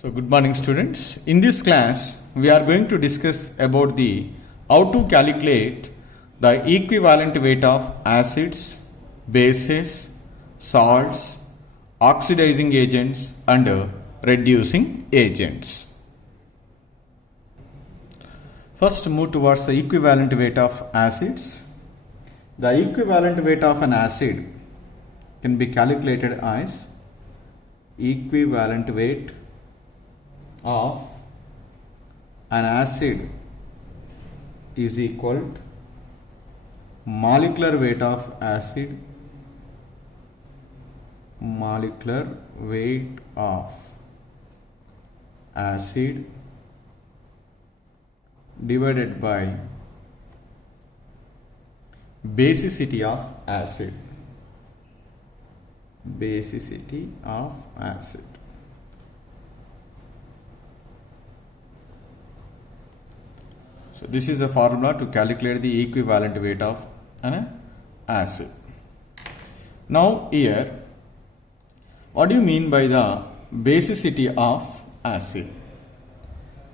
So good morning students. In this class we are going to discuss about the how to calculate the equivalent weight of acids, bases, salts, oxidizing agents and reducing agents. First move towards the equivalent weight of acids. The equivalent weight of an acid can be calculated as equivalent weight of an acid is equal to molecular weight of acid, molecular weight of acid divided by basicity of acid, basicity of acid. So this is the formula to calculate the equivalent weight of an acid. Now here, what do you mean by the basicity of acid?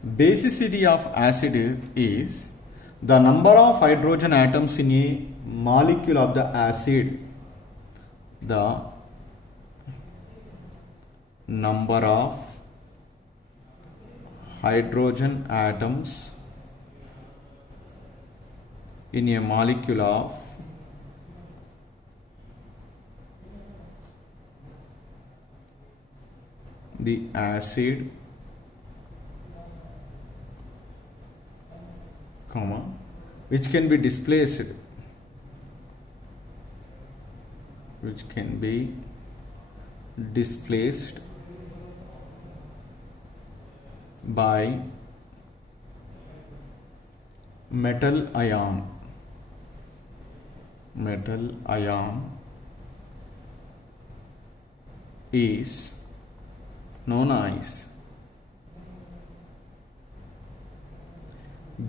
Basicity of acid is the number of hydrogen atoms in a molecule of the acid. The number of hydrogen atoms in a molecule of the acid, which can be displaced, by metal ion is known as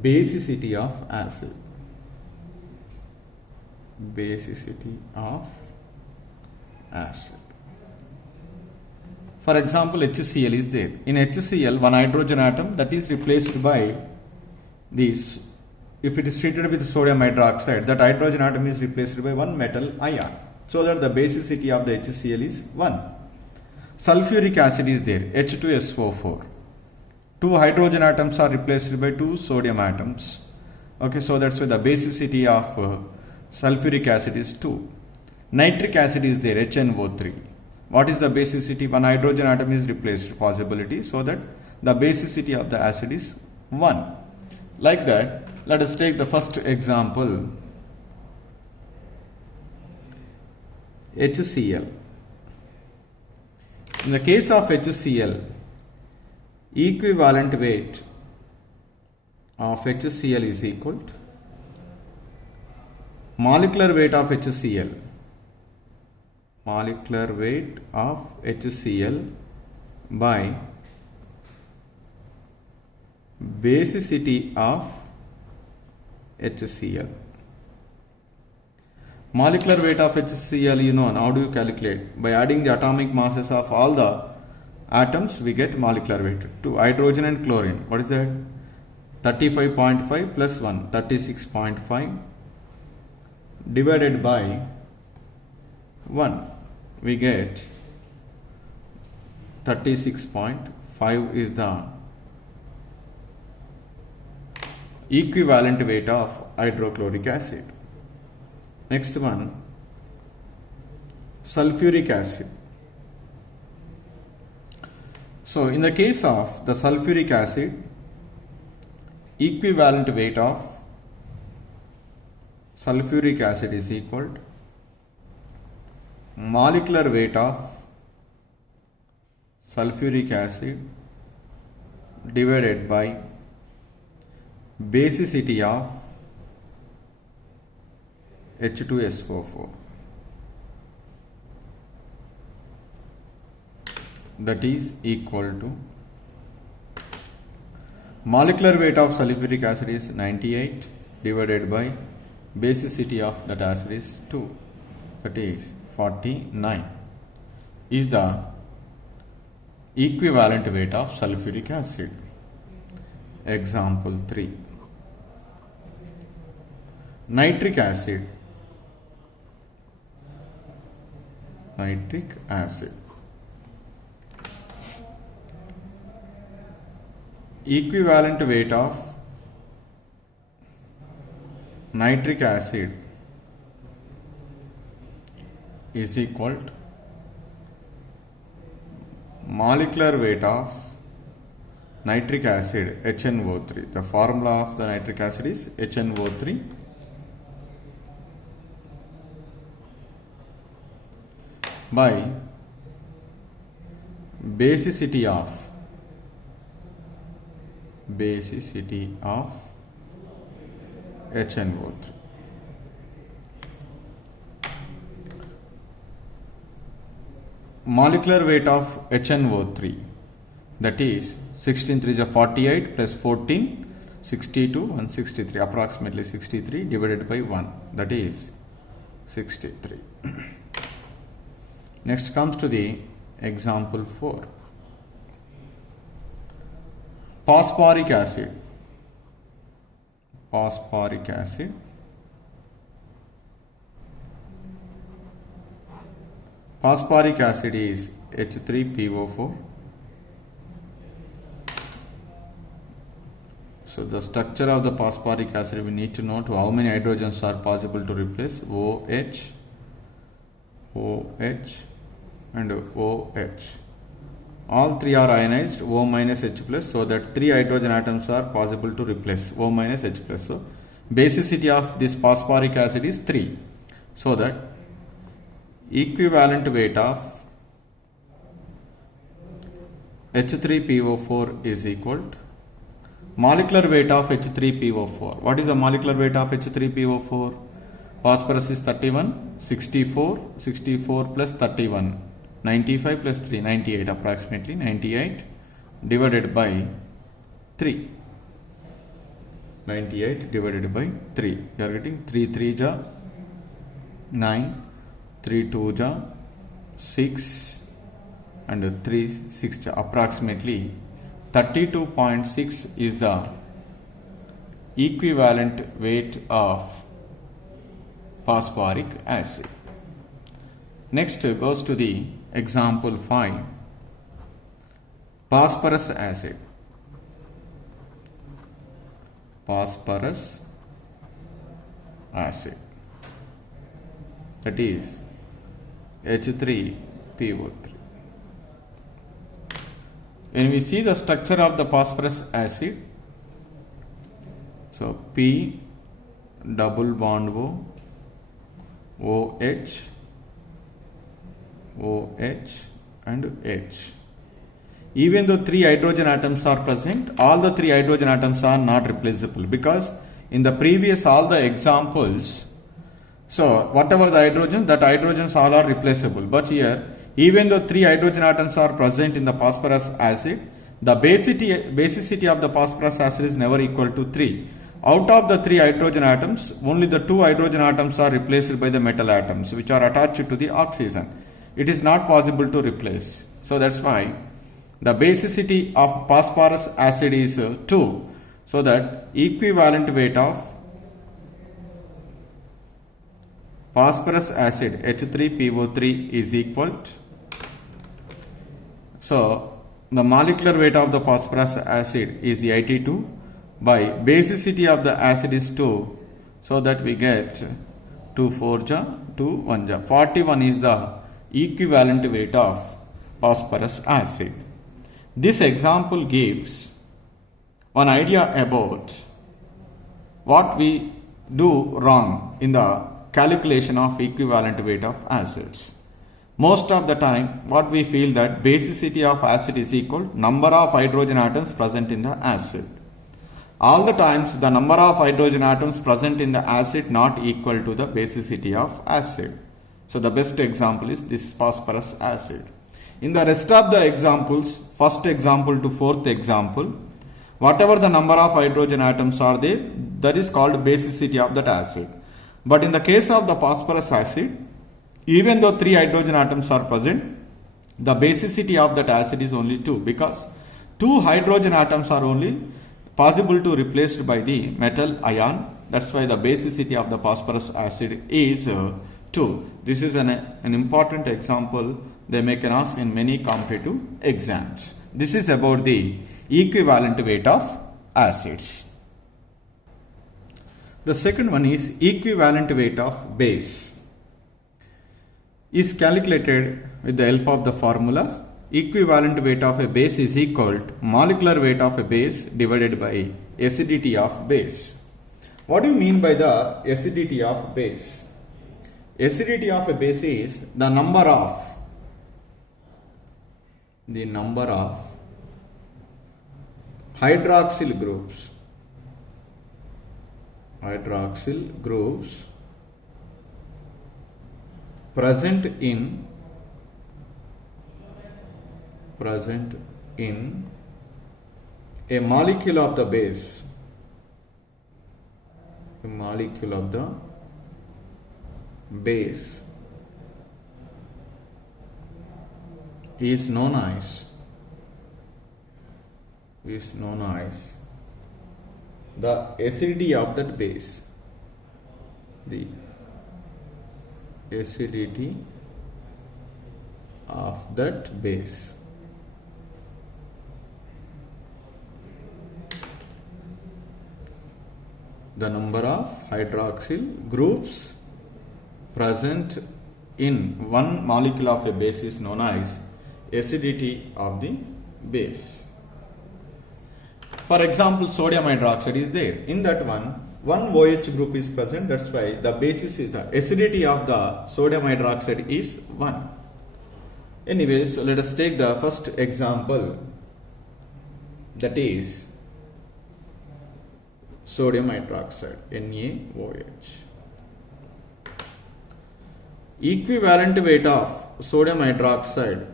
basicity of acid. Basicity of acid. For example, HCl is there. In HCl, one hydrogen atom that is replaced by this. If it is treated with sodium hydroxide, that hydrogen atom is replaced by one metal ion, so that the basicity of the HCl is 1. Sulfuric acid is there, H2SO4. Two hydrogen atoms are replaced by two sodium atoms. Okay, so that's why the basicity of sulfuric acid is 2. Nitric acid is there, HNO3. What is the basicity? One hydrogen atom is replaced, possibility, so that the basicity of the acid is 1. Like that, let us take the first example, HCl. In the case of HCl, equivalent weight of HCl is equal to molecular weight of HCl, molecular weight of HCl by basicity of HCl. Molecular weight of HCl, you know, how do you calculate? By adding the atomic masses of all the atoms, we get molecular weight. To hydrogen and chlorine, what is that? 35.5 plus 1, 36.5 divided by 1, we get 36.5 is the equivalent weight of hydrochloric acid. Next one, sulfuric acid. So in the case of the sulfuric acid, equivalent weight of sulfuric acid is equal to molecular weight of sulfuric acid divided by basicity of H2SO4, that is equal to molecular weight of sulfuric acid is 98 divided by basicity of that acid is 2, that is 49 is the equivalent weight of sulfuric acid. Example 3. Nitric acid. Equivalent weight of nitric acid is equal to molecular weight of nitric acid HNO3. The formula of the nitric acid is HNO3 by basicity of HNO3. Molecular weight of HNO3, that is 16 3 is 48 plus 14 62 and 63, approximately 63 divided by 1, that is 63. Next comes to the example 4. Phosphoric acid. Phosphoric acid is H3PO4. So the structure of the phosphoric acid, we need to know to how many hydrogens are possible to replace: OH, OH and OH. All three are ionized, O minus H plus, so that 3 hydrogen atoms are possible to replace, O minus H plus. So basicity of this phosphoric acid is 3. So that equivalent weight of H3PO4 is equal to molecular weight of H3PO4. What is the molecular weight of H3PO4? Phosphorus is 31, 64 plus 31, 95 plus 3, 98, approximately 98 divided by 3. 98 divided by 3. You are getting 3 3 ja 9, 3 2 ja 6 and 3 6 ja, approximately 32.6 is the equivalent weight of phosphoric acid. Next goes to the example 5. Phosphorus acid. Phosphorus acid, that is H3PO3. When we see the structure of the phosphorus acid, so P double bond O, OH, OH and H. Even though 3 hydrogen atoms are present, all the 3 hydrogen atoms are not replaceable, because in the previous all the examples, so whatever the hydrogen, that hydrogens all are replaceable. But here, even though 3 hydrogen atoms are present in the phosphorus acid, the basicity of the phosphorus acid is never equal to 3. Out of the 3 hydrogen atoms, only the 2 hydrogen atoms are replaced by the metal atoms, which are attached to the oxygen. It is not possible to replace. So that's why the basicity of phosphorus acid is 2. So that equivalent weight of phosphorus acid H3PO3 is equal to, so the molecular weight of the phosphorus acid is 82 by basicity of the acid is 2, so that we get 2 4 ja 2 1 ja 41 is the equivalent weight of phosphorus acid. This example gives one idea about what we do wrong in the calculation of equivalent weight of acids. Most of the time, what we feel that basicity of acid is equal to number of hydrogen atoms present in the acid. All the times, the number of hydrogen atoms present in the acid not equal to the basicity of acid. So the best example is this phosphorus acid. In the rest of the examples, first example to fourth example, whatever the number of hydrogen atoms are there, that is called basicity of that acid. But in the case of the phosphorus acid, even though 3 hydrogen atoms are present, The basicity of that acid is only 2 because 2 hydrogen atoms are only possible to replaced by the metal ion. That's why the basicity of the phosphorus acid is 2. This is an important example they may can ask in many competitive exams. This is about the equivalent weight of acids. The second one is equivalent weight of base. Is calculated with the help of the formula. Equivalent weight of a base is equal to molecular weight of a base divided by acidity of base. What do you mean by the acidity of base? Acidity of a base is the number of hydroxyl groups present in a molecule of the base, is known as the acidity of that base. The acidity of that base. The number of hydroxyl groups present in one molecule of a base is known as acidity of the base. For example, sodium hydroxide is there. In that one OH group is present. That's why the basis is the acidity of the sodium hydroxide is 1. Anyways, let us take the first example, that is sodium hydroxide, NaOH. Equivalent weight of sodium hydroxide,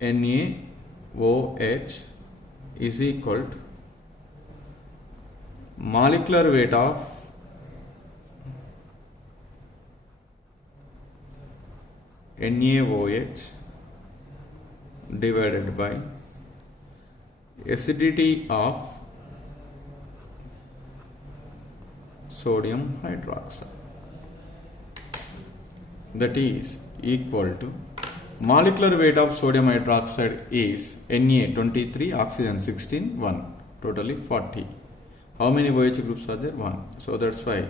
NaOH, is equal to molecular weight of NaOH divided by acidity of sodium hydroxide, that is equal to molecular weight of sodium hydroxide is Na 23, oxygen 16, 1, totally 40. How many OH groups are there? 1. So that's why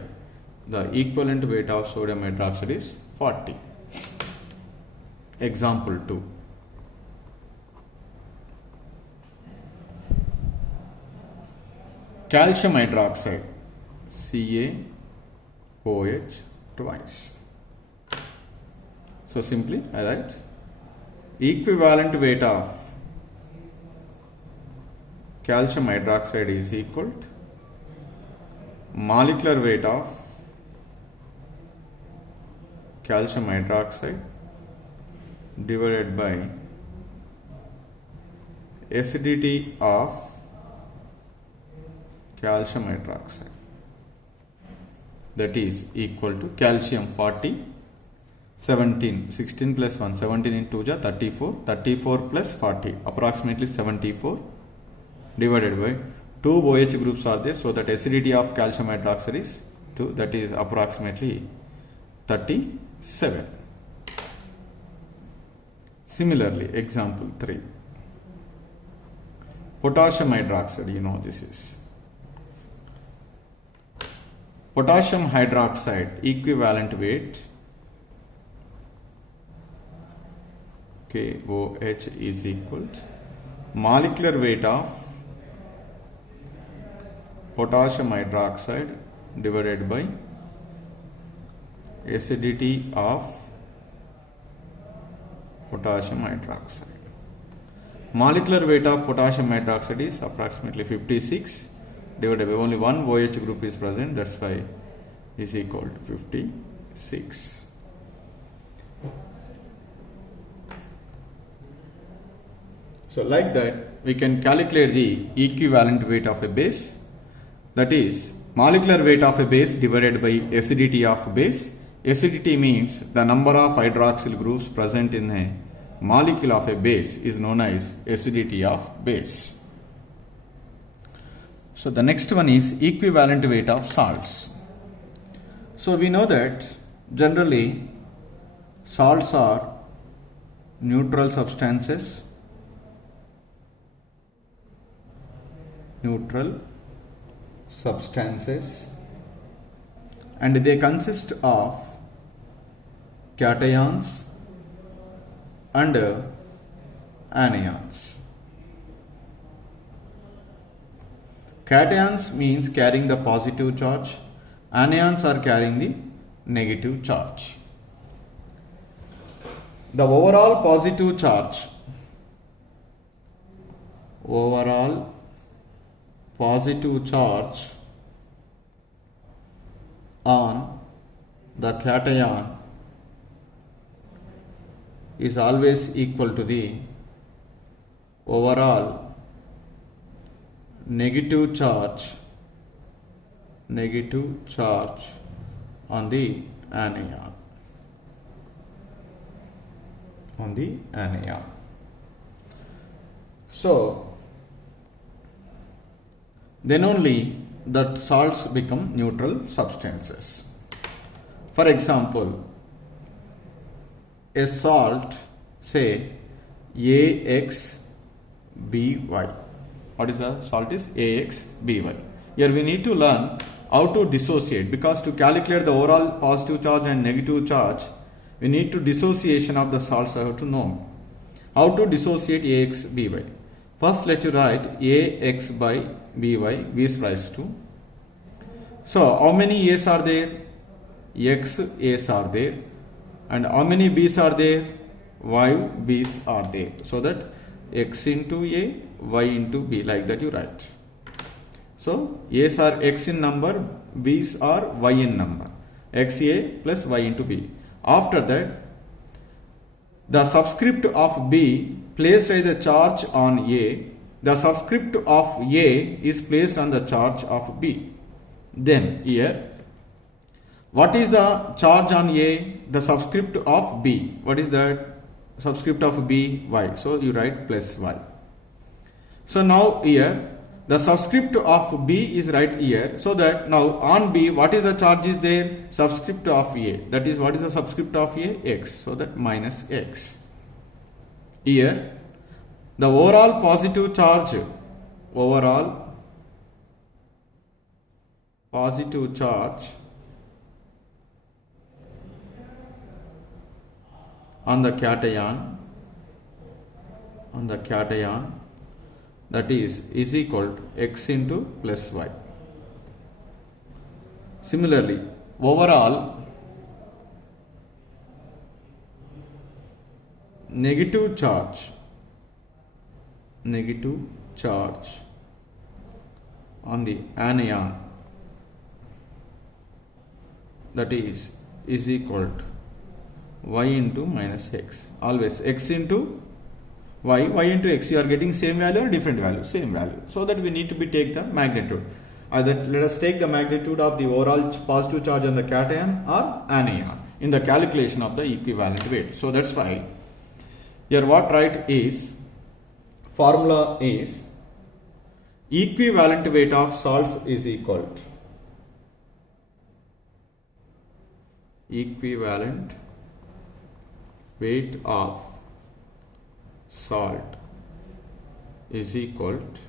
the equivalent weight of sodium hydroxide is 40. Example 2. Calcium hydroxide, CaOH twice. So simply I write equivalent weight of calcium hydroxide is equal to molecular weight of calcium hydroxide divided by acidity of calcium hydroxide, that is equal to calcium 40, 17, 16 plus 1, 17 into 2 34, 34 plus 40, approximately 74, divided by 2 OH groups are there, so that acidity of calcium hydroxide is 2, that is approximately 37. Similarly, example 3. Potassium hydroxide, you know this is. Potassium hydroxide equivalent weight KOH is equal to molecular weight of potassium hydroxide divided by acidity of potassium hydroxide. Molecular weight of potassium hydroxide is approximately 56, divided by only one OH group is present, that's why is equal to 56. So like that we can calculate the equivalent weight of a base, that is molecular weight of a base divided by acidity of base. Acidity means the number of hydroxyl groups present in a molecule of a base is known as acidity of base. So the next one is equivalent weight of salts. So we know that generally salts are neutral substances, and they consist of cations and anions. Cations means carrying the positive charge, anions are carrying the negative charge. The overall positive charge on the cation is always equal to the overall negative charge on the anion. So then only that salts become neutral substances. For example, a salt, say AXBY. What is the salt is AXBY. Here we need to learn how to dissociate, because to calculate the overall positive charge and negative charge, we need to dissociation of the salts. I have to know how to dissociate AXBY. First let you write AX by BY, V is raised to. So how many A's are there? X A's are there. And how many B's are there? Y B's are there. So that X into A, Y into B, like that you write. So A's are X in number, B's are Y in number. XA plus Y into B. After that, the subscript of B placed as a charge on A, the subscript of A is placed on the charge of B. Then here, what is the charge on A? The subscript of B. What is that? Subscript of B, Y. So you write plus Y. So now here, the subscript of B is right here. So that now on B, what is the charge is there? Subscript of A. That is, what is the subscript of A? X. So that minus X. Here, the overall positive charge on the cation, that is equal to X into plus Y. Similarly, overall negative charge on the anion, that is equal to Y into minus X. Always X into Y, Y into X. You are getting same value or different value? Same value. So that we need to take the magnitude. Either let us take the magnitude of the overall positive charge on the cation or anion in the calculation of the equivalent weight. So that's why here what write is, formula is equivalent weight of salts is equal to equivalent weight of salt is equal to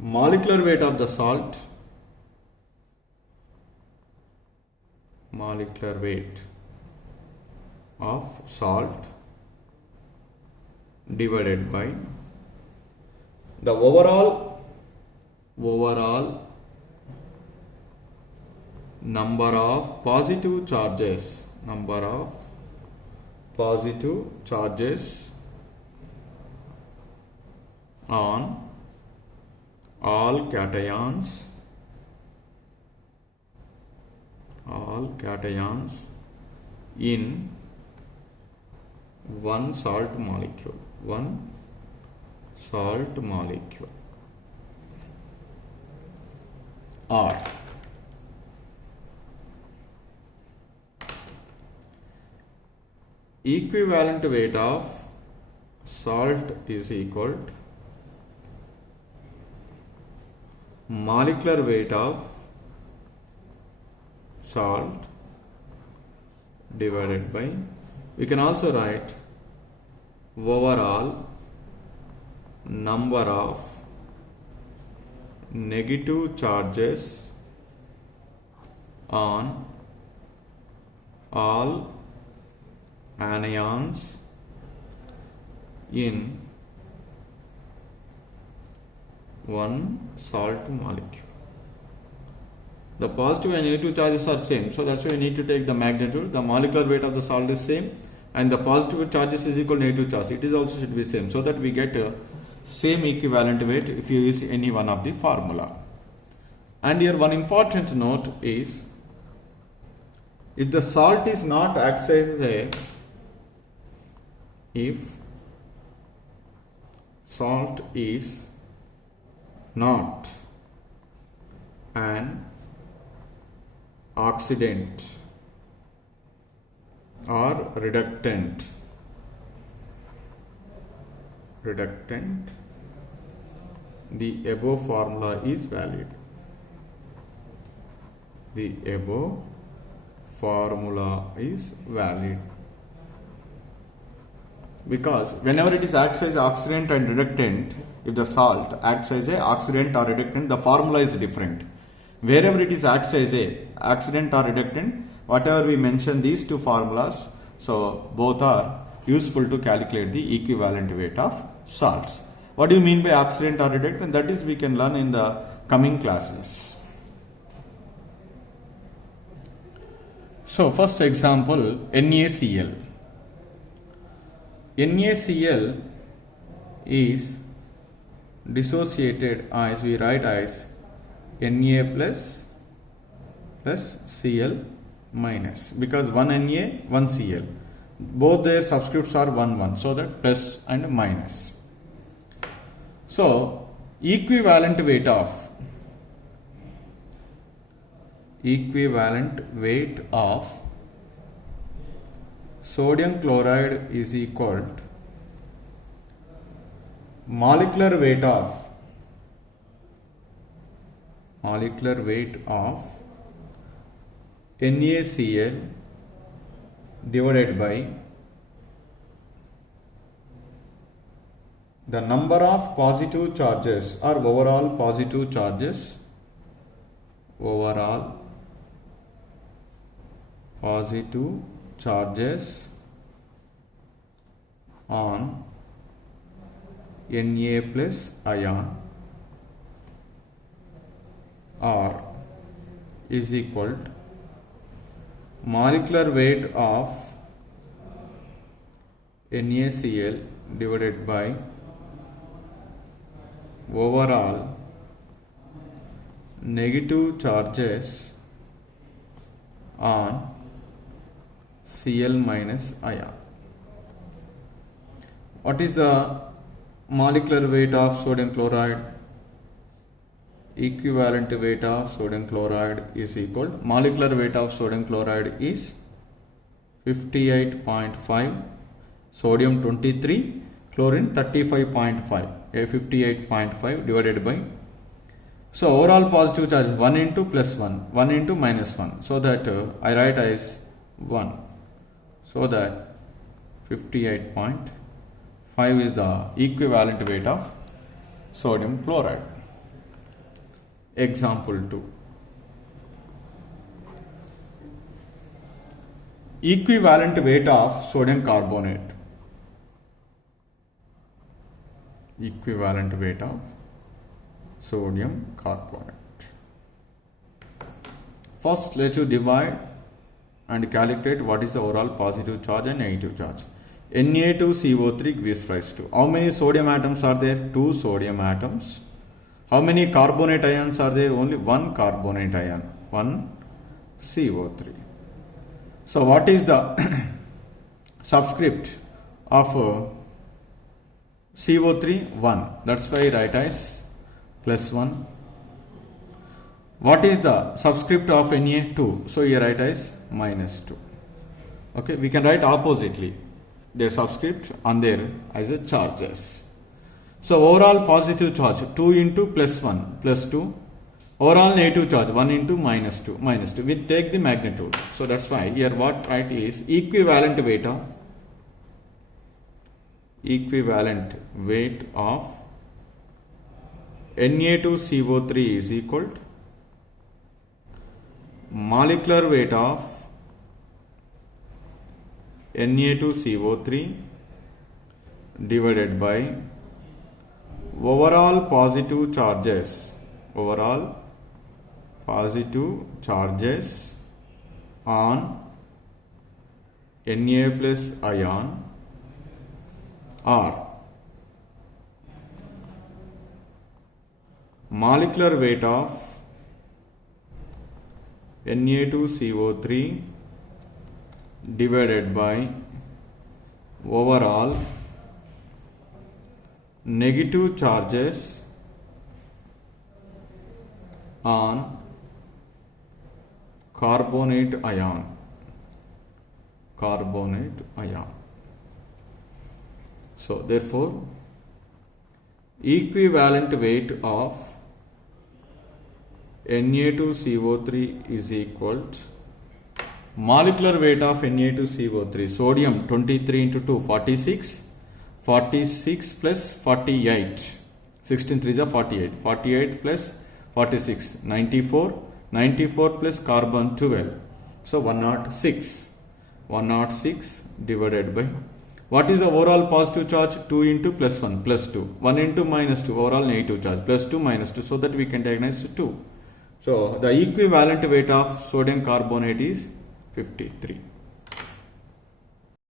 molecular weight of the salt, divided by the overall number of positive charges on all cations in one salt molecule. Or equivalent weight of salt is equal to molecular weight of salt divided by, we can also write overall number of negative charges on all anions in one salt molecule. The positive and negative charges are same, so that's why we need to take the magnitude. The molecular weight of the salt is same, and the positive charges is equal to negative charge. It is also should be same, so that we get a same equivalent weight if you use any one of the formula. And here one important note is, if the salt is not acts as a, if salt is not an oxidant or reductant, the above formula is valid. The above formula is valid, because whenever it is acts as oxidant and reductant, if the salt acts as a oxidant or reductant, the formula is different. Wherever it is acts as a oxidant or reductant, whatever we mention these two formulas, so both are useful to calculate the equivalent weight of salts. What do you mean by oxidant or reductant? That is we can learn in the coming classes. So first example, NaCl. NaCl is dissociated as, we write as Na plus Cl minus, because one Na, one Cl. Both their subscripts are 1, 1, so that plus and minus. So equivalent weight of sodium chloride is equal to molecular weight of NaCl divided by the number of positive charges or overall positive charges on Na plus ion, or is equal to molecular weight of NaCl divided by overall negative charges on Cl minus ion. What is the molecular weight of sodium chloride? Equivalent weight of sodium chloride is equal, molecular weight of sodium chloride is 58.5, sodium 23, chlorine 35.5, 58.5 divided by, so overall positive charge 1 into plus 1, 1 into minus 1, so that I write as 1, so that 58.5 is the equivalent weight of sodium chloride. Example 2. Equivalent weight of sodium carbonate. Equivalent weight of sodium carbonate. First, let you divide and calculate what is the overall positive charge and negative charge. Na2CO3 gives rise to, how many sodium atoms are there? 2 sodium atoms. How many carbonate ions are there? Only one carbonate ion, 1 CO3. So what is the subscript of CO3? 1. That's why I write as plus 1. What is the subscript of Na? 2. So here write as minus 2. Okay, we can write oppositely. their subscript on there as a charges. So overall positive charge 2 into plus 1 plus 2. Overall negative charge 1 into minus 2 minus 2. We take the magnitude. So that's why here what write is equivalent weight of Na2CO3 is equal to molecular weight of Na2CO3 divided by overall positive charges on Na plus ion or molecular weight of Na2CO3 divided by overall negative charges on carbonate ion. So therefore equivalent weight of Na2CO3 is equal to molecular weight of Na2CO3, sodium 23 into 2 46, 46 plus 48, 16 3 is 48, 48 plus 46 94, 94 plus carbon 12, so 106 divided by what is the overall positive charge? 2 into plus 1 plus 2, 1 into minus 2, overall negative charge, plus 2 minus 2, so that we can diagnose 2. So the equivalent weight of sodium carbonate is 53.